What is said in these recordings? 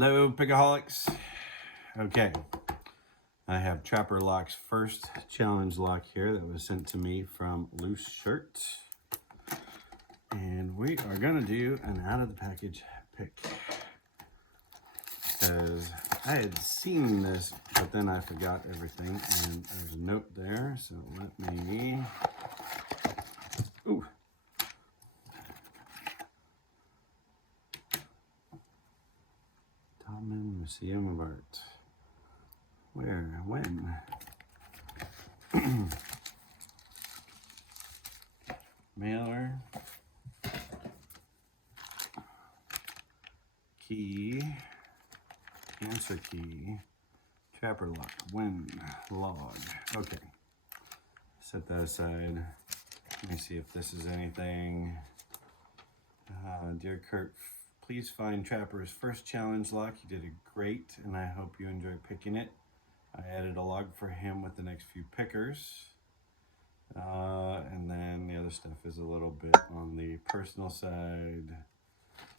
Hello, Pickaholics. Okay, I have TrapperLock's first challenge lock here that was sent to me from LooseShirt. And we are gonna do an out of the package pick. Because I had seen this, but then I forgot everything. And there's a note there, so let me, ooh. Museum of Art. Where? When? Mailer. Key. Answer key. TrapperLock. When? Log. Okay. Set that aside. Let me see if this is anything. Dear Kurt, please find Trapper's first challenge lock. He did it great, and I hope you enjoy picking it. I added a log for him with the next few pickers. And then the other stuff is a little bit on the personal side.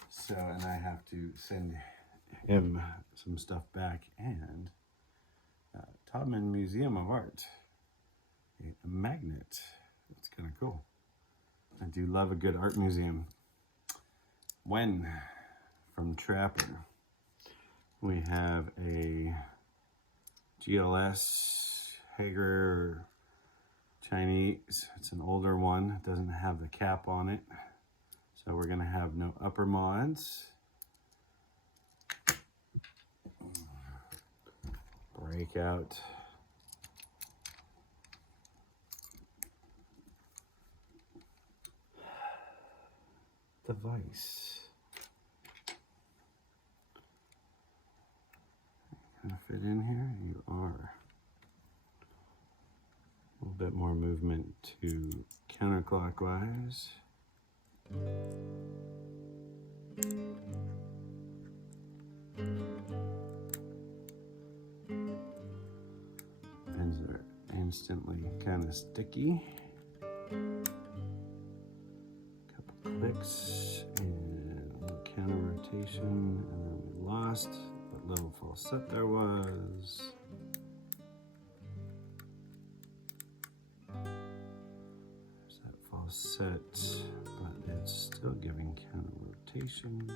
So, and I have to send him some stuff back. And Taubman Museum of Art, a magnet. That's kind of cool. I do love a good art museum. When? From Trapper. We have a GLS Hager Chinese. It's an older one. It doesn't have the cap on it. So we're going to have no upper mods. Breakout. Device. Gonna fit in here? You are. A little bit more movement to counterclockwise. Pens are instantly kind of sticky. Couple clicks and a little counter rotation, and then we lost what little false set there was. There's that false set, but it's still giving counter rotation.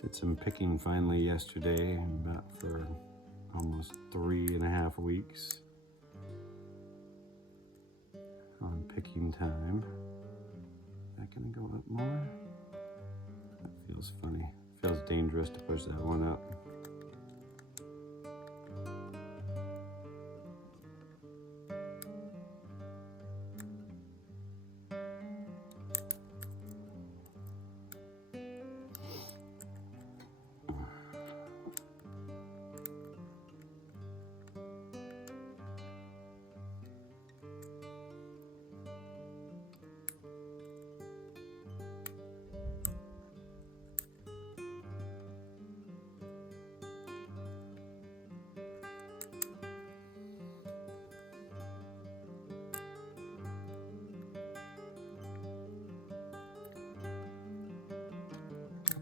Did some picking finally yesterday, about for almost 3.5 weeks on picking time. Is that gonna go up more? That feels funny. Feels dangerous to push that one up.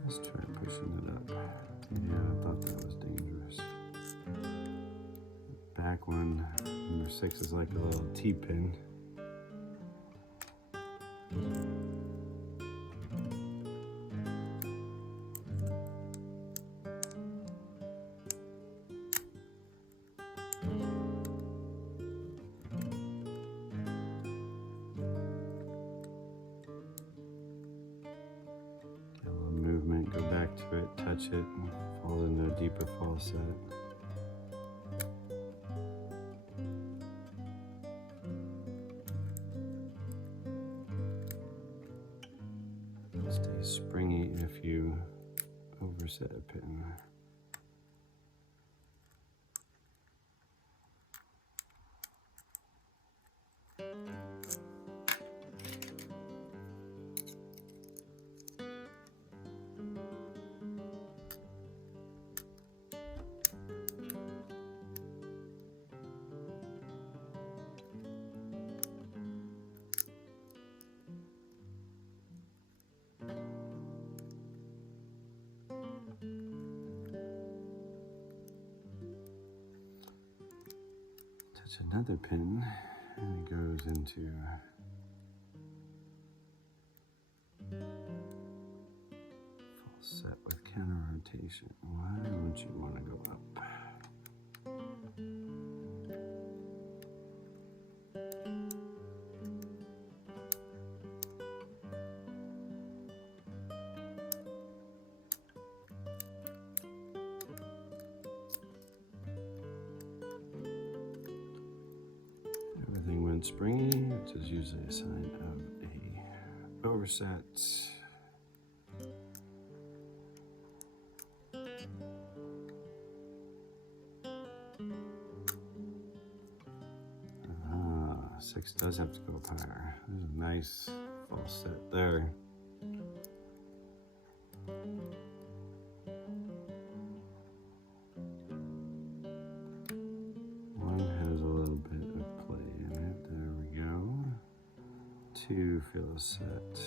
Let's try pushing it up. Yeah, I thought that was dangerous. Back one, number 6 is like a little T-pin. Go back to it, touch it, falls into a deeper false set. Stay springy if you overset a pin. There's another pin, and it goes into full set with counter rotation. Why don't you want to go up? Everything went springy, which is usually a sign of a overset. Six does have to go up higher. There's a nice full set there. One has a little bit of play in it. There we go. Two feels set.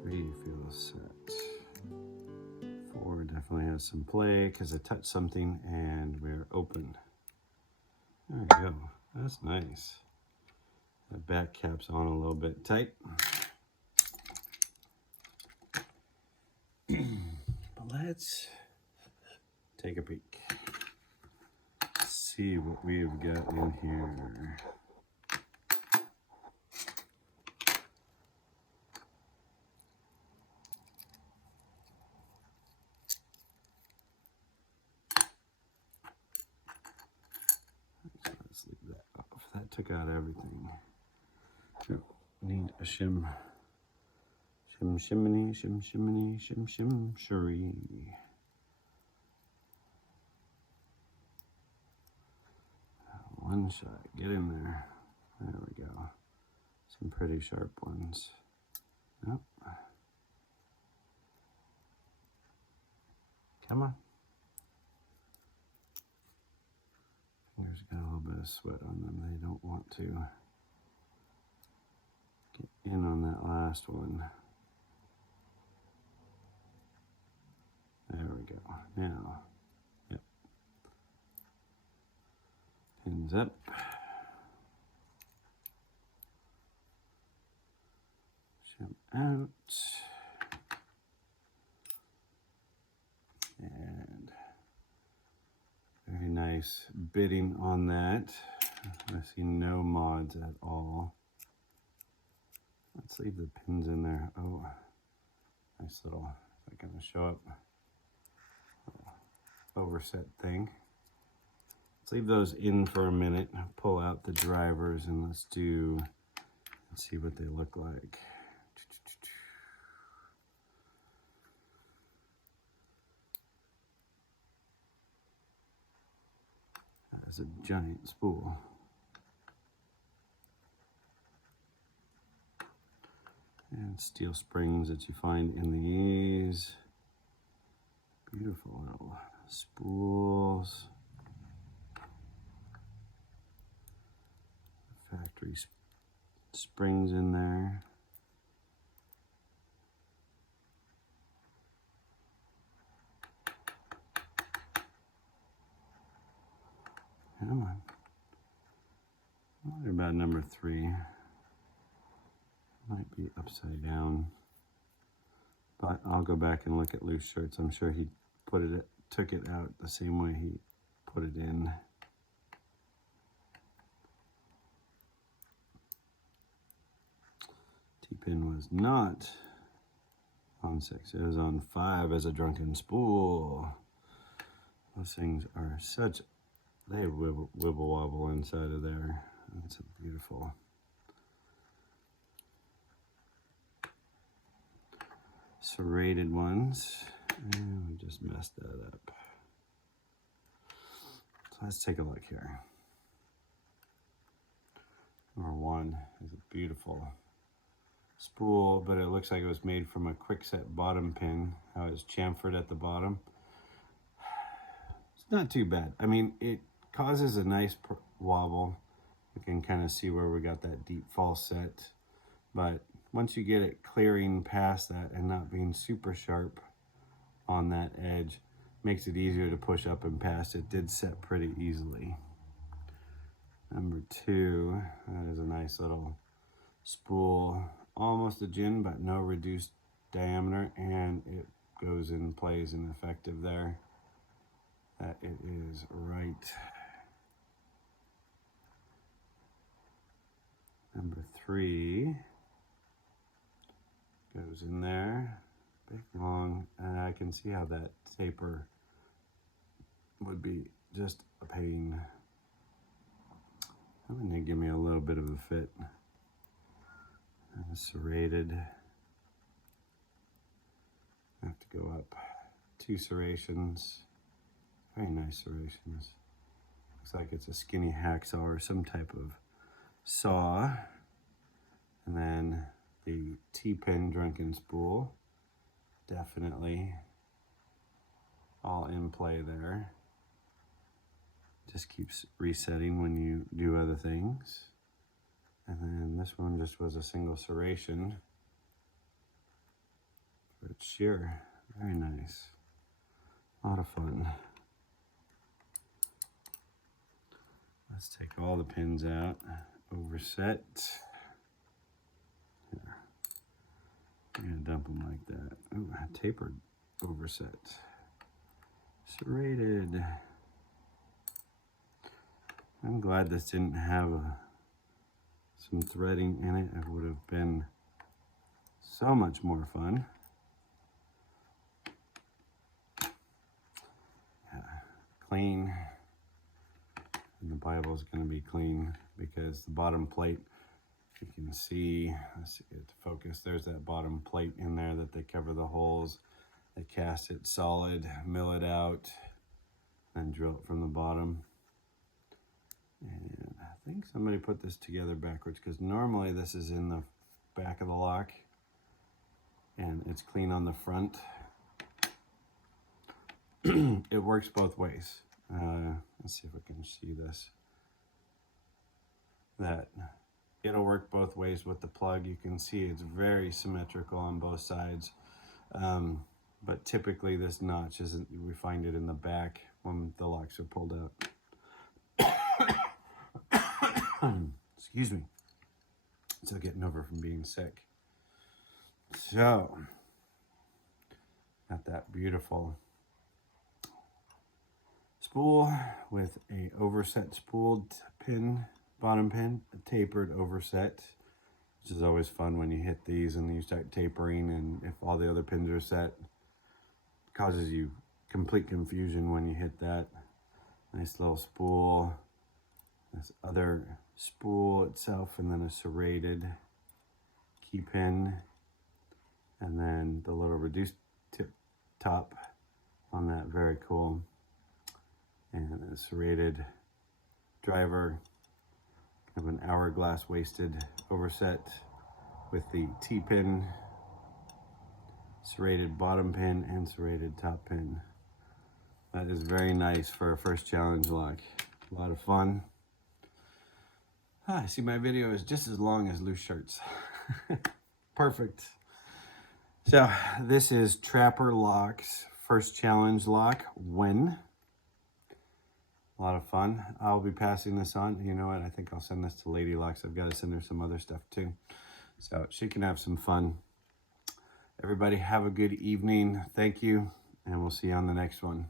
Three feels set. Four definitely has some play because I touched something and we're open. There we go. That's nice. The back cap's on a little bit tight. But let's take a peek. See what we've got in here. So let's leave that off. That took out everything. Oh, need a shim. Shim shiminy, shim shiminy, shim shim sheree. One shot, get in there. There we go. Some pretty sharp ones. Yep. Come on. Fingers got a little bit of sweat on them. They don't want to get in on that last one. There we go. Now, yep. Pins up. Shim out. And very nice bitting on that. I see no mods at all. Let's leave the pins in there. Oh, nice little, is that gonna show up? Overset thing. Let's leave those in for a minute. Pull out the drivers and let's see what they look like. That's a giant spool. And steel springs that you find in these. Beautiful little spools. Factory springs in there. Come on. What about number 3? Might be upside down. But I'll go back and look at loose shirts. I'm sure he took it out the same way he put it in. T-pin was not on 6. It was on 5 as a drunken spool. Those things are such, they wibble wobble inside of there. That's a beautiful. Serrated ones. And we just messed that up. So let's take a look here. Number 1 is a beautiful spool, but it looks like it was made from a quickset bottom pin. How it's chamfered at the bottom. It's not too bad. I mean, it causes a nice wobble. You can kind of see where we got that deep false set. But once you get it clearing past that and not being super sharp on that edge, makes it easier to push up and past. It did set pretty easily. Number 2, that is a nice little spool, almost a gin, but no reduced diameter, and it goes in, plays and effective there. That it is right. Number 3 goes in there, big, long, and I can see how that taper would be just a pain. I'm gonna give me a little bit of a fit. And serrated. I have to go up 2 serrations. Very nice serrations. Looks like it's a skinny hacksaw or some type of saw. And then the T-pin drunken spool. Definitely all in play there. Just keeps resetting when you do other things. And then this one just was a single serration for its shear. Very nice. A lot of fun. Let's take all the pins out. Overset. Here. I'm gonna dump them like that. Ooh, tapered overset. Serrated. I'm glad this didn't have some threading in it. It would have been so much more fun. Yeah, clean. And the Bible is going to be clean because the bottom plate, you can see, let's get it to focus, there's that bottom plate in there that they cover the holes. They cast it solid, mill it out, and drill it from the bottom. And I think somebody put this together backwards because normally this is in the back of the lock and it's clean on the front. It works both ways. Let's see if we can see this. That it'll work both ways with the plug. You can see it's very symmetrical on both sides. But typically this notch isn't, we find it in the back when the locks are pulled out. Excuse me. Still getting over from being sick. So, got that beautiful spool with a overset spooled pin, bottom pin, a tapered overset, which is always fun when you hit these and you start tapering, and if all the other pins are set, it causes you complete confusion when you hit that. Nice little spool. This other spool itself, and then a serrated key pin, and then the little reduced tip top on that. Very cool. And a serrated driver of an hourglass waisted overset with the T-pin, serrated bottom pin, and serrated top pin. That is very nice for a first challenge lock. A lot of fun. I see my video is just as long as Loose Shirts. Perfect. So this is TrapperLock's first challenge lock win. A lot of fun. I'll be passing this on. You know what? I think I'll send this to Lady Locks. I've got to send her some other stuff too, so she can have some fun. Everybody have a good evening. Thank you, and we'll see you on the next one.